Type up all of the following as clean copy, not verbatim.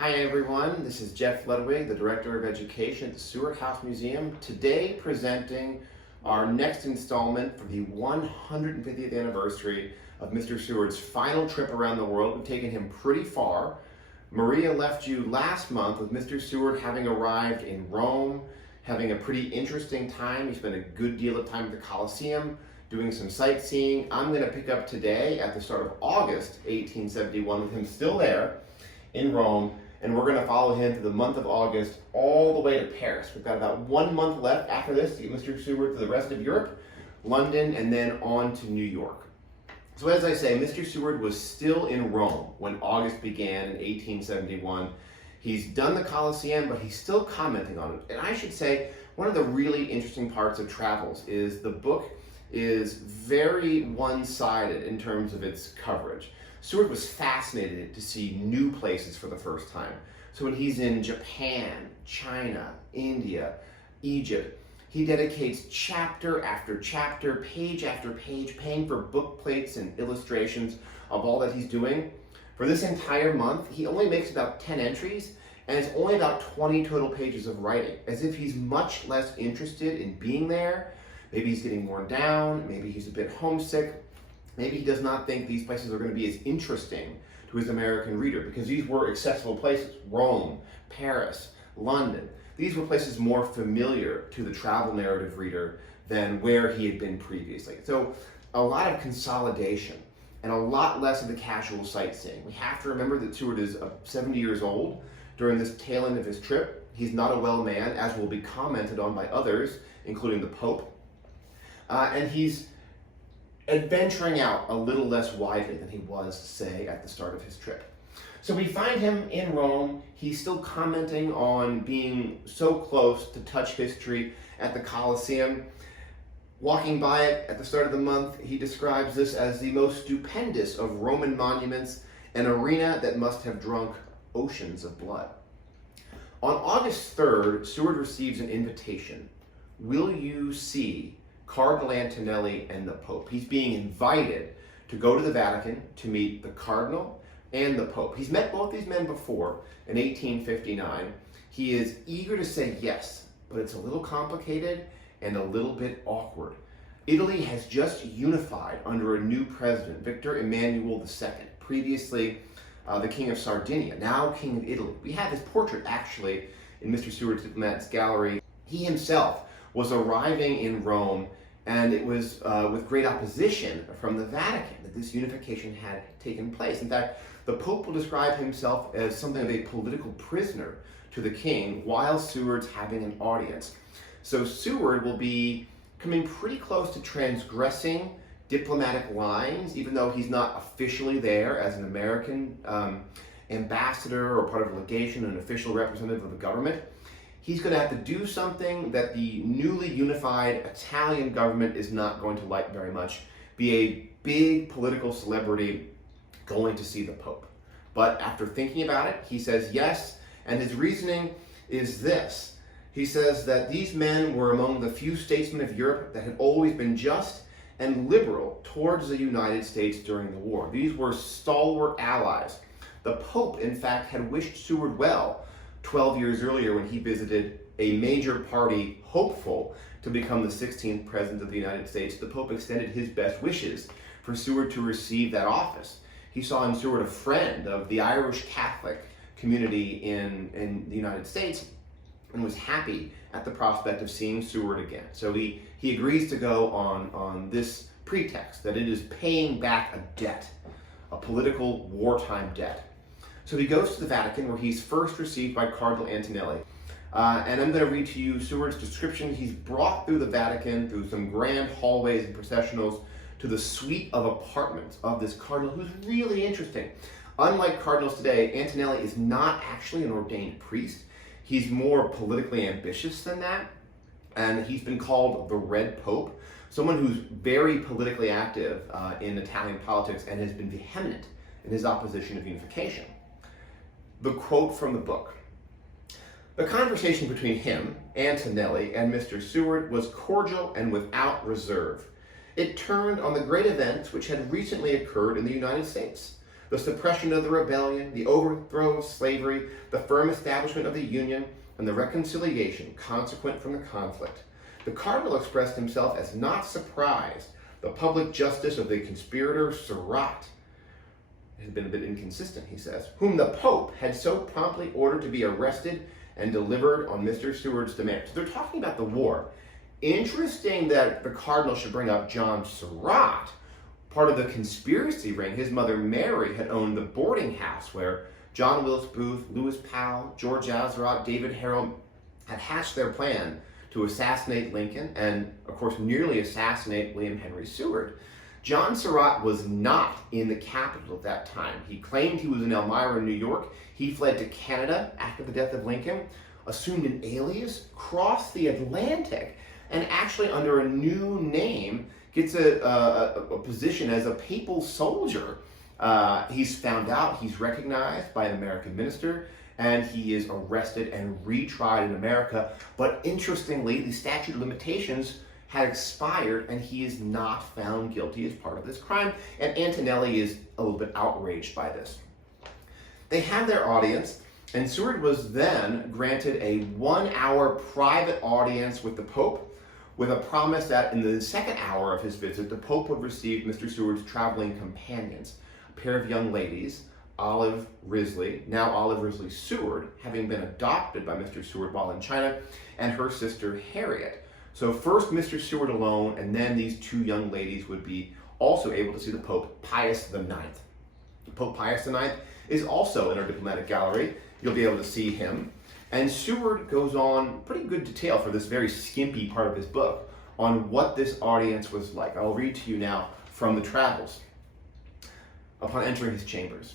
Hi everyone, this is Jeff Ludwig, the Director of Education at the Seward House Museum, today presenting our next installment for the 150th anniversary of Mr. Seward's final trip around the world. We've taken him pretty far. Maria left you last month with Mr. Seward having arrived in Rome, having a pretty interesting time. He spent a good deal of time at the Colosseum, doing some sightseeing. I'm going to pick up today at the start of August 1871 with him still there in Rome, and we're going to follow him through the month of August all the way to Paris. We've got about 1 month left after this to get Mr. Seward to the rest of Europe, London, and then on to New York. So as I say, Mr. Seward was still in Rome when August began in 1871. He's done the Colosseum, but he's still commenting on it. And I should say, one of the really interesting parts of Travels is the book is very one-sided in terms of its coverage. Seward was fascinated to see new places for the first time. So when he's in Japan, China, India, Egypt, he dedicates chapter after chapter, page after page, paying for book plates and illustrations of all that he's doing. For this entire month, he only makes about 10 entries, and it's only about 20 total pages of writing, as if he's much less interested in being there. Maybe he's getting worn down, maybe he's a bit homesick. Maybe he does not think these places are going to be as interesting to his American reader, because these were accessible places. Rome, Paris, London. These were places more familiar to the travel narrative reader than where he had been previously. So a lot of consolidation and a lot less of the casual sightseeing. We have to remember that Seward is 70 years old during this tail end of his trip. He's not a well man, as will be commented on by others, including the Pope. And he's adventuring out a little less widely than he was, say, at the start of his trip. So we find him in Rome. He's still commenting on being so close to touch history at the Colosseum. Walking by it at the start of the month, he describes this as the most stupendous of Roman monuments, an arena that must have drunk oceans of blood. On August 3rd, Seward receives an invitation. Will you see Cardinal Antonelli and the Pope? He's being invited to go to the Vatican to meet the Cardinal and the Pope. He's met both these men before in 1859. He is eager to say yes, but it's a little complicated and a little bit awkward. Italy has just unified under a new president, Victor Emmanuel II, previously the King of Sardinia, now King of Italy. We have his portrait actually in Mr. Seward's Diplomat's Gallery. He himself was arriving in Rome, and it was with great opposition from the Vatican that this unification had taken place. In fact, the Pope will describe himself as something of a political prisoner to the king while Seward's having an audience. So Seward will be coming pretty close to transgressing diplomatic lines, even though he's not officially there as an American ambassador or part of a legation, an official representative of the government. He's going to have to do something that the newly unified Italian government is not going to like very much, be a big political celebrity going to see the Pope. But after thinking about it, he says yes, and his reasoning is this. He says that these men were among the few statesmen of Europe that had always been just and liberal towards the United States during the war. These were stalwart allies. The Pope, in fact, had wished Seward well 12 years earlier when he visited a major party hopeful to become the 16th president of the United States. The Pope extended his best wishes for Seward to receive that office. He saw in Seward a friend of the Irish Catholic community in the United States and was happy at the prospect of seeing Seward again. So he agrees to go on this pretext that it is paying back a debt, a political wartime debt. So he goes to the Vatican, where he's first received by Cardinal Antonelli. And I'm going to read to you Seward's description. He's brought through the Vatican, through some grand hallways and processionals, to the suite of apartments of this cardinal, who's really interesting. Unlike cardinals today, Antonelli is not actually an ordained priest. He's more politically ambitious than that, and he's been called the Red Pope, someone who's very politically active in Italian politics and has been vehement in his opposition of unification. The quote from the book. The conversation between him, Antonelli, and Mr. Seward was cordial and without reserve. It turned on the great events which had recently occurred in the United States. the suppression of the rebellion, the overthrow of slavery, the firm establishment of the Union, and the reconciliation consequent from the conflict. The cardinal expressed himself as not surprised the public justice of the conspirator Seurat had been a bit inconsistent, he says, whom the Pope had so promptly ordered to be arrested and delivered on Mr. Seward's demand. So they're talking about the war. Interesting that the cardinal should bring up John Seurat, part of the conspiracy ring. His mother Mary had owned the boarding house where John Wilkes Booth, Lewis Powell, George Azerodt, David Harrell had hatched their plan to assassinate Lincoln and, of course, nearly assassinate William Henry Seward. John Seurat was not in the capital at that time. He claimed he was in Elmira, New York. He fled to Canada after the death of Lincoln, assumed an alias, crossed the Atlantic, and actually under a new name gets a position as a papal soldier. He's found out, he's recognized by an American minister, and he is arrested and retried in America. But interestingly, the statute of limitations had expired, and he is not found guilty as part of this crime. And Antonelli is a little bit outraged by this. They have their audience, and Seward was then granted a 1-hour private audience with the Pope, with a promise that in the second hour of his visit, the Pope would receive Mr. Seward's traveling companions, a pair of young ladies, Olive Risley, now Olive Risley Seward, having been adopted by Mr. Seward while in China, and her sister Harriet. So first Mr. Seward alone, and then these two young ladies would be also able to see the Pope Pius IX. Pope Pius IX is also in our diplomatic gallery. You'll be able to see him. And Seward goes on pretty good detail for this very skimpy part of his book on what this audience was like. I'll read to you now from the Travels. Upon entering his chambers,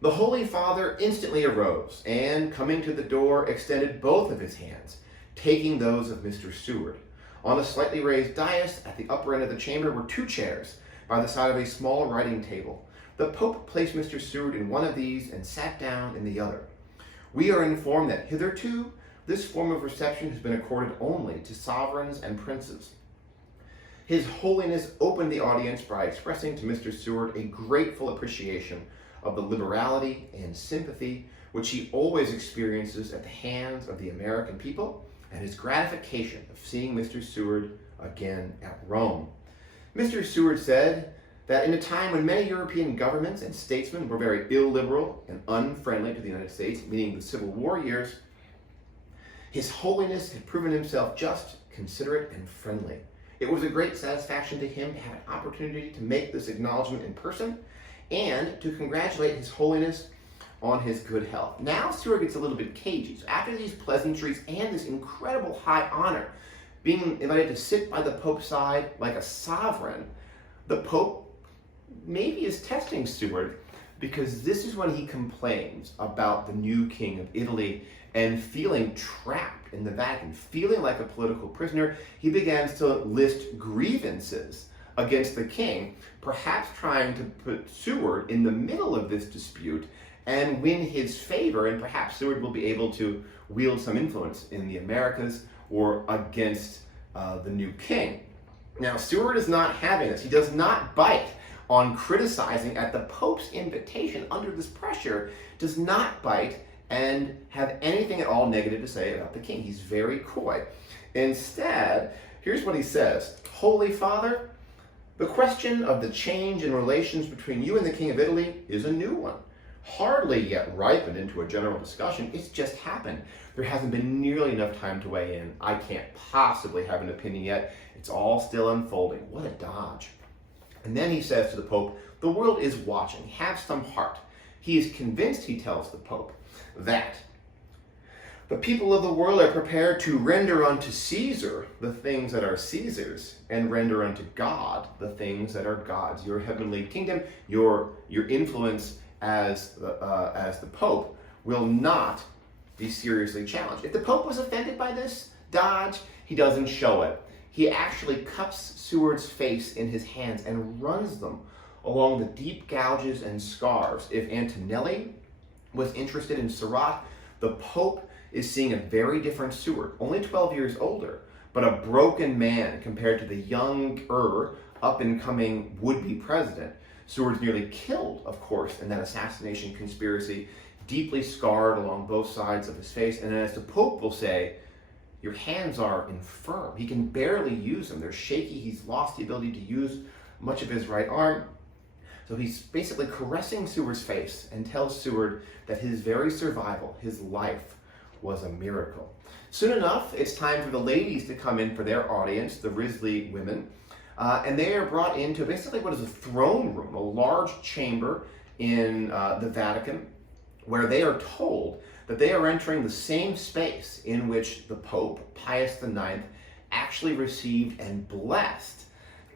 the Holy Father instantly arose and, coming to the door, extended both of his hands, taking those of Mr. Seward. On a slightly raised dais at the upper end of the chamber were 2 chairs by the side of a small writing table. The Pope placed Mr. Seward in one of these and sat down in the other. We are informed that hitherto this form of reception has been accorded only to sovereigns and princes. His Holiness opened the audience by expressing to Mr. Seward a grateful appreciation of the liberality and sympathy which he always experiences at the hands of the American people, and his gratification of seeing Mr. Seward again at Rome. Mr. Seward said that in a time when many European governments and statesmen were very illiberal and unfriendly to the United States, meaning the Civil War years, His Holiness had proven himself just, considerate, and friendly. It was a great satisfaction to him to have an opportunity to make this acknowledgement in person and to congratulate His Holiness on his good health. Now Seward gets a little bit cagey. So after these pleasantries and this incredible high honor, being invited to sit by the Pope's side like a sovereign, the Pope maybe is testing Seward, because this is when he complains about the new king of Italy and feeling trapped in the Vatican, feeling like a political prisoner. He begins to list grievances against the king, perhaps trying to put Seward in the middle of this dispute and win his favor, and perhaps Seward will be able to wield some influence in the Americas or against the new king. Now, Seward is not having this. He does not bite on criticizing at the Pope's invitation under this pressure, does not bite and have anything at all negative to say about the king. He's very coy. Instead, here's what he says. Holy Father, the question of the change in relations between you and the King of Italy is a new one. Hardly yet ripened into a general discussion. It's just happened. There hasn't been nearly enough time to weigh in. I can't possibly have an opinion yet. It's all still unfolding. What a dodge. And then he says to the Pope, the world is watching. Have some heart. He is convinced, he tells the Pope, that the people of the world are prepared to render unto Caesar the things that are Caesar's, and render unto God the things that are God's. Your heavenly kingdom, your influence as the Pope will not be seriously challenged. If the Pope was offended by this dodge, he doesn't show it. He actually cups Seward's face in his hands and runs them along the deep gouges and scars. If Antonelli was interested in Seurat, the Pope is seeing a very different Seward, only 12 years older, but a broken man compared to the younger, up-and-coming would-be president. Seward's nearly killed, of course, in that assassination conspiracy, deeply scarred along both sides of his face. And as the Pope will say, your hands are infirm. He can barely use them. They're shaky. He's lost the ability to use much of his right arm. So he's basically caressing Seward's face and tells Seward that his very survival, his life, was a miracle. Soon enough, it's time for the ladies to come in for their audience, the Risley women. And they are brought into basically what is a throne room, a large chamber in the Vatican, where they are told that they are entering the same space in which the Pope, Pius IX, actually received and blessed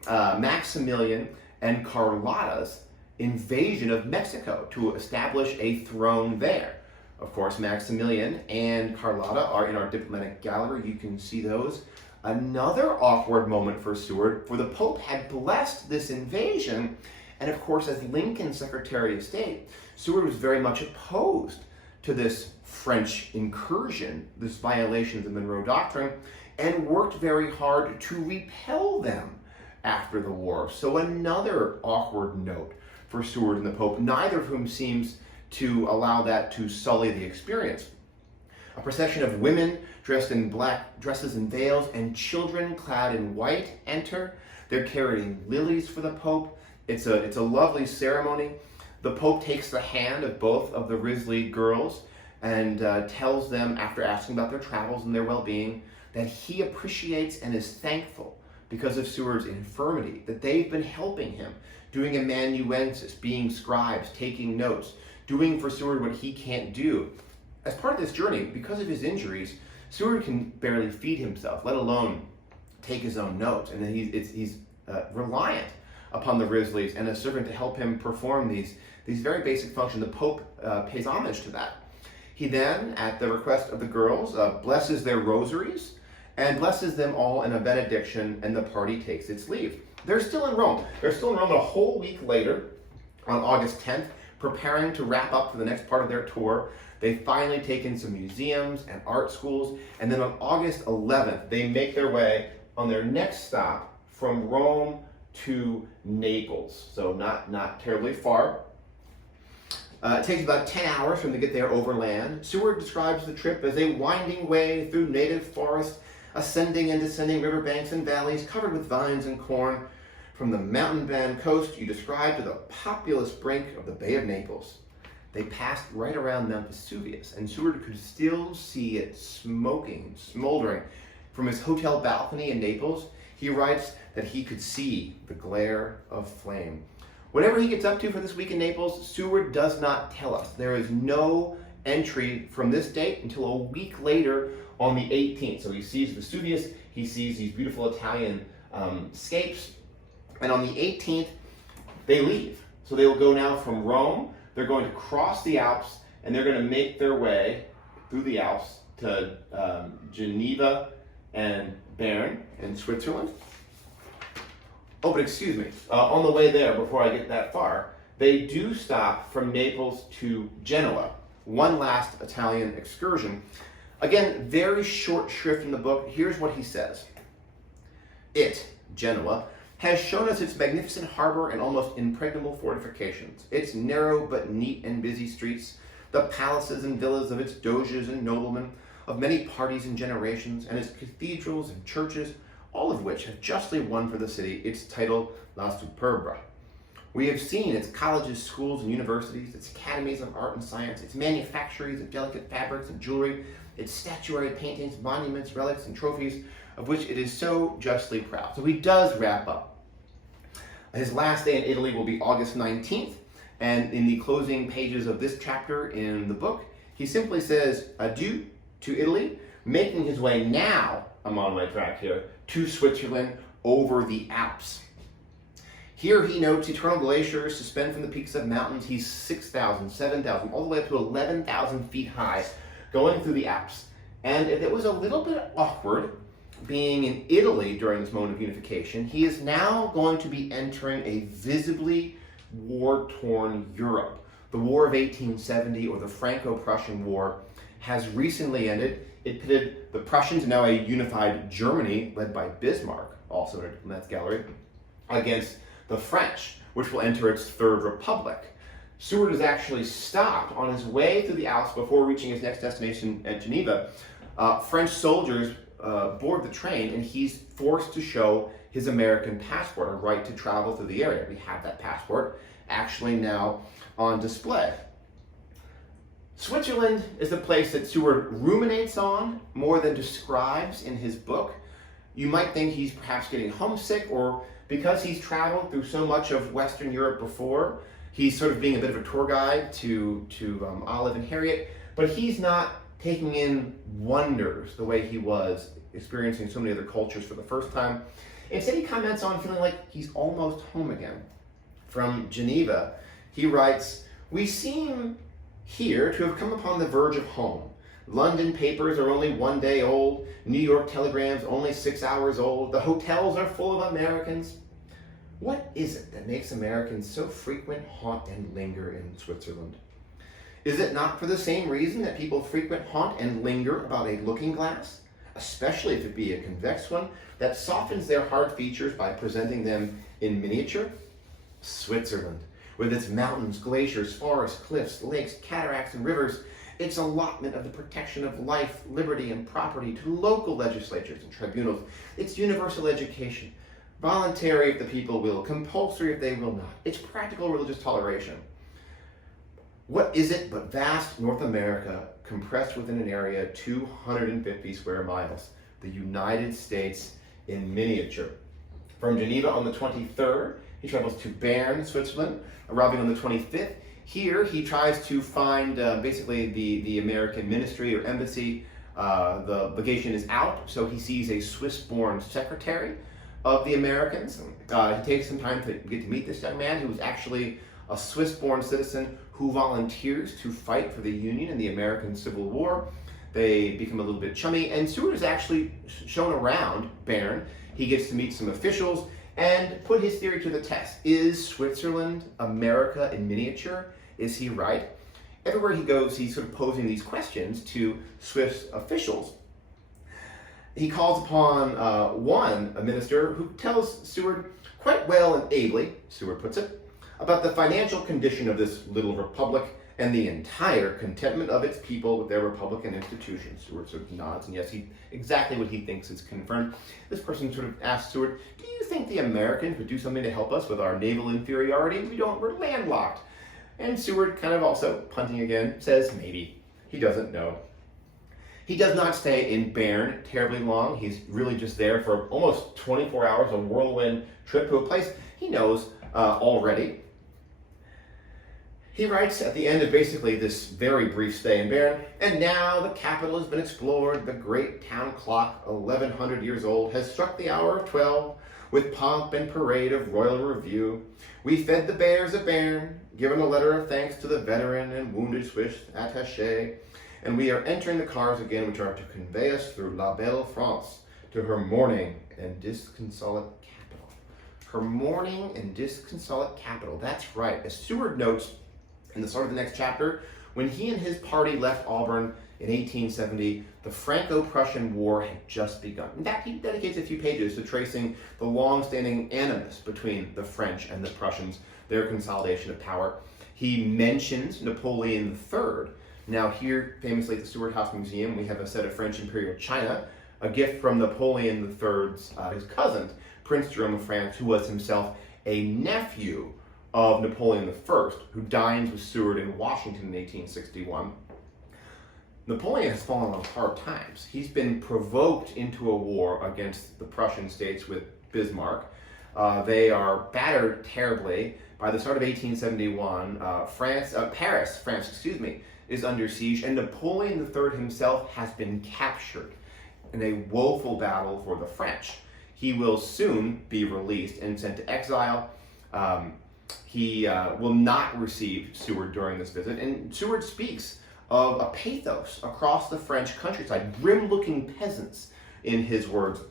Maximilian and Carlotta's invasion of Mexico to establish a throne there. Of course, Maximilian and Carlotta are in our diplomatic gallery. You can see those. Another awkward moment for Seward, for the Pope had blessed this invasion, and of course, as Lincoln's Secretary of State, Seward was very much opposed to this French incursion, this violation of the Monroe Doctrine, and worked very hard to repel them after the war. So another awkward note for Seward and the Pope, neither of whom seems to allow that to sully the experience. A procession of women dressed in black dresses and veils and children clad in white enter. They're carrying lilies for the Pope. It's a lovely ceremony. The Pope takes the hand of both of the Risley girls and tells them, after asking about their travels and their well-being, that he appreciates and is thankful because of Seward's infirmity, that they've been helping him, doing amanuensis, being scribes, taking notes, doing for Seward what he can't do. As part of this journey, because of his injuries, Seward can barely feed himself, let alone take his own notes. And he's reliant upon the Risleys and a servant to help him perform these very basic functions. The Pope pays homage to that. He then, at the request of the girls, blesses their rosaries and blesses them all in a benediction, and the party takes its leave. They're still in Rome. They're still in Rome a whole week later, on August 10th, preparing to wrap up for the next part of their tour. They finally take in some museums and art schools, and then on August 11th, they make their way on their next stop from Rome to Naples, so not terribly far. It takes about 10 hours for them to get there overland. Seward describes the trip as a winding way through native forest, ascending and descending riverbanks and valleys covered with vines and corn. From the mountain-bound coast you describe to the populous brink of the Bay of Naples. They passed right around Mount Vesuvius, and Seward could still see it smoking, smoldering. From his hotel balcony in Naples, he writes that he could see the glare of flame. Whatever he gets up to for this week in Naples, Seward does not tell us. There is no entry from this date until a week later on the 18th. So he sees Vesuvius, he sees these beautiful Italian scapes, and on the 18th, they leave. So they will go now from Rome. They're going to cross the Alps, and they're going to make their way through the Alps to Geneva and Bern in Switzerland. Oh, but excuse me, on the way there, before I get that far, they do stop from Naples to Genoa, one last Italian excursion. Again, very short shrift in the book. Here's what he says. It, Genoa, has shown us its magnificent harbor and almost impregnable fortifications, its narrow but neat and busy streets, the palaces and villas of its doges and noblemen, of many parties and generations, and its cathedrals and churches, all of which have justly won for the city its title La Superba. We have seen its colleges, schools, and universities, its academies of art and science, its manufactories of delicate fabrics and jewelry, its statuary, paintings, monuments, relics, and trophies, of which it is so justly proud. So he does wrap up. His last day in Italy will be August 19th, and in the closing pages of this chapter in the book, he simply says adieu to Italy, making his way now, I'm on my track here, to Switzerland over the Alps. Here he notes eternal glaciers suspend from the peaks of mountains. He's 6,000, 7,000, all the way up to 11,000 feet high, going through the Alps. And if it was a little bit awkward being in Italy during this moment of unification, he is now going to be entering a visibly war-torn Europe. The War of 1870, or the Franco-Prussian War, has recently ended. It pitted the Prussians, now a unified Germany led by Bismarck, also in a diplomat's gallery, against the French, which will enter its third republic. Seward is actually stopped on his way through the Alps before reaching his next destination at Geneva. French soldiers board the train, and he's forced to show his American passport, a right to travel through the area. We have that passport actually now on display. Switzerland is a place that Seward ruminates on more than describes in his book. You might think he's perhaps getting homesick, or because he's traveled through so much of Western Europe before, he's sort of being a bit of a tour guide to Olive and Harriet, but he's not taking in wonders the way he was experiencing so many other cultures for the first time. Instead, he comments on feeling like he's almost home again. From Geneva, he writes, "We seem here to have come upon the verge of home. London papers are only 1 day old, New York telegrams only 6 hours old, the hotels are full of Americans. What is it that makes Americans so frequent, haunt, and linger in Switzerland? Is it not for the same reason that people frequent, haunt, and linger about a looking glass, especially if it be a convex one, that softens their hard features by presenting them in miniature? Switzerland, with its mountains, glaciers, forests, cliffs, lakes, cataracts, and rivers, its allotment of the protection of life, liberty, and property to local legislatures and tribunals, its universal education, voluntary if the people will, compulsory if they will not, its practical religious toleration. What is it but vast North America compressed within an area 250 square miles, the United States in miniature?" From Geneva on the 23rd, he travels to Bern, Switzerland, arriving on the 25th. Here, he tries to find basically the American ministry or embassy. The legation is out, so he sees a Swiss-born secretary of the Americans. He takes some time to get to meet this young man who is actually a Swiss-born citizen who volunteers to fight for the Union in the American Civil War. They become a little bit chummy, and Seward is actually shown around Bern. He gets to meet some officials and put his theory to the test. Is Switzerland America in miniature? Is he right? Everywhere he goes, he's sort of posing these questions to Swiss officials. He calls upon a minister who tells Seward quite well and ably, Seward puts it, about the financial condition of this little republic and the entire contentment of its people with their republican institutions. Seward sort of nods, and yes, exactly what he thinks is confirmed. This person sort of asks Seward, "Do you think the Americans would do something to help us with our naval inferiority? We're landlocked." And Seward, kind of also punting again, says maybe. He doesn't know. He does not stay in Bern terribly long. He's really just there for almost 24 hours, a whirlwind trip to a place he knows already. He writes at the end of basically this very brief stay in Bern, "And now the capital has been explored. The great town clock, 1100 years old, has struck the hour of 12 with pomp and parade of royal review. We fed the bears at Bern, given a letter of thanks to the veteran and wounded Swiss attaché, and we are entering the cars again which are to convey us through La Belle France to her mourning and disconsolate capital." Her mourning and disconsolate capital, that's right. As Seward notes in the start of the next chapter, when he and his party left Auburn in 1870, the Franco-Prussian War had just begun. In fact, he dedicates a few pages to tracing the long-standing animus between the French and the Prussians, their consolidation of power. He mentions Napoleon III. Now here, famously at the Seward House Museum, we have a set of French imperial china, a gift from Napoleon III's his cousin, Prince Jerome of France, who was himself a nephew of Napoleon I, who dines with Seward in Washington in 1861. Napoleon has fallen on hard times. He's been provoked into a war against the Prussian states with Bismarck. They are battered terribly. By the start of 1871, Paris, is under siege, and Napoleon III himself has been captured in a woeful battle for the French. He will soon be released and sent to exile. He will not receive Seward during this visit, and Seward speaks of a pathos across the French countryside, grim-looking peasants, in his words.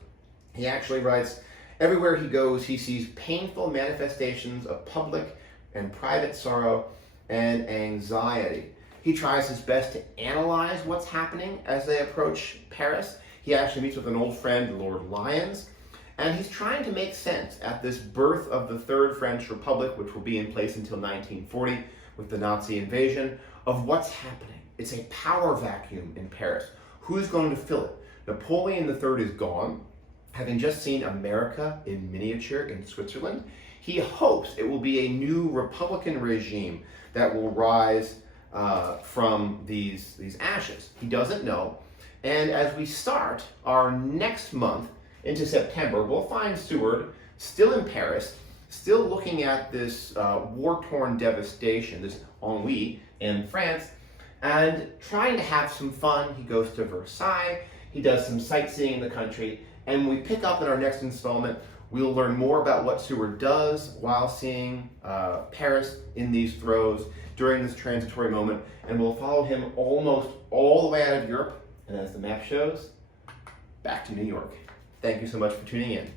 He actually writes, "Everywhere he goes, he sees painful manifestations of public and private sorrow and anxiety." He tries his best to analyze what's happening as they approach Paris. He actually meets with an old friend, Lord Lyons, And he's trying to make sense at this birth of the Third French Republic, which will be in place until 1940 with the Nazi invasion, of what's happening. It's a power vacuum in Paris. Who's going to fill it? Napoleon III is gone. Having just seen America in miniature in Switzerland, he hopes it will be a new Republican regime that will rise from these ashes. He doesn't know. And as we start our next month into September, we'll find Seward still in Paris, still looking at this war-torn devastation, this ennui in France, and trying to have some fun. He goes to Versailles, he does some sightseeing in the country, and when we pick up in our next installment, we'll learn more about what Seward does while seeing Paris in these throes during this transitory moment, and we'll follow him almost all the way out of Europe, and as the map shows, back to New York. Thank you so much for tuning in.